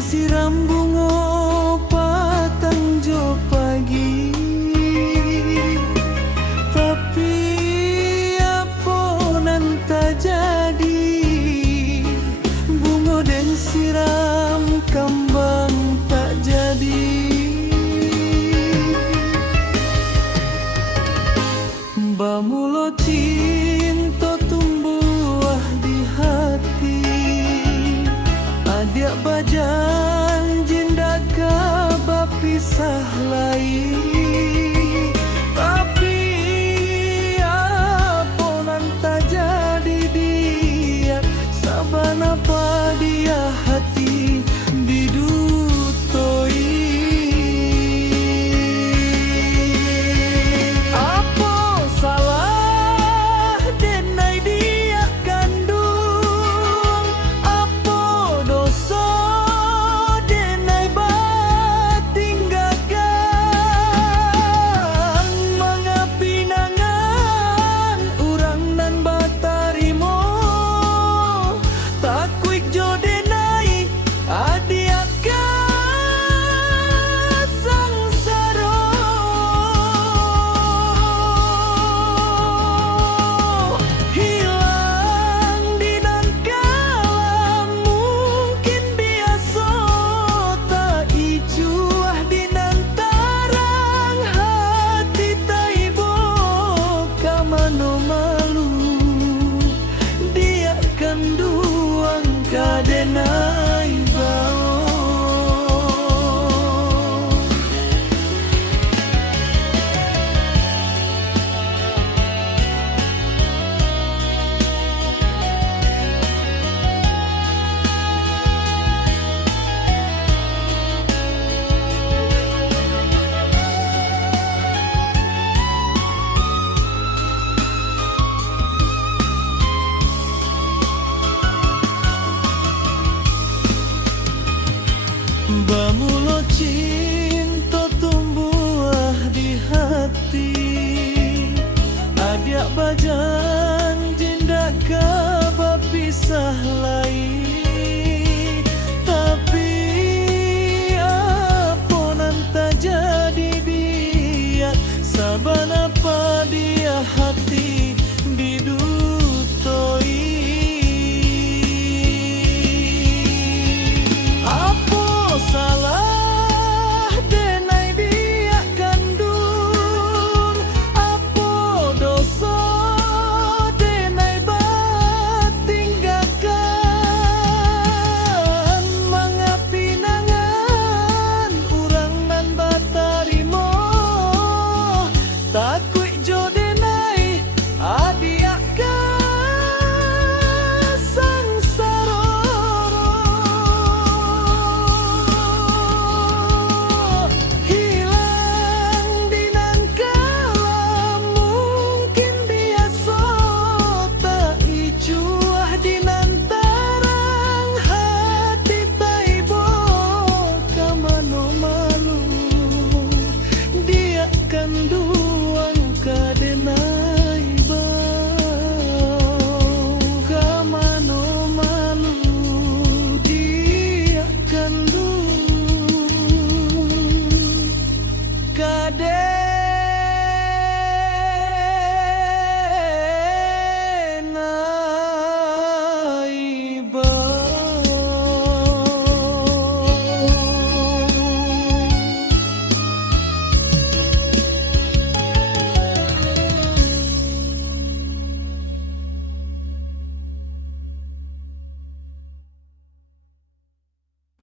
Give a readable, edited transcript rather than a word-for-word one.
siram bunga patang jo pagi, tapi apa nan tak jadi. Bunga den siram kembang tak jadi. Bamulo cinta tumbuh di hati, adik berjanji ndak kabar pisah lagi. Tapi apa nan tak jadi dia, saban apa dia hati didutoi. Apa salah denai dia kandung, apa dosa denai bating gagang. Mengapi nangan urang nan batarimo, tak kuik jo denai adiaka sangsara. Hilang di nan kala mungkin biasa, tak ijuah di nan tarang hati taibo kamano malu. Dia kan duang kadenai bao. Bamulo cinta tumbuh di hati, adik berjanji ndak kabar pisah lagi.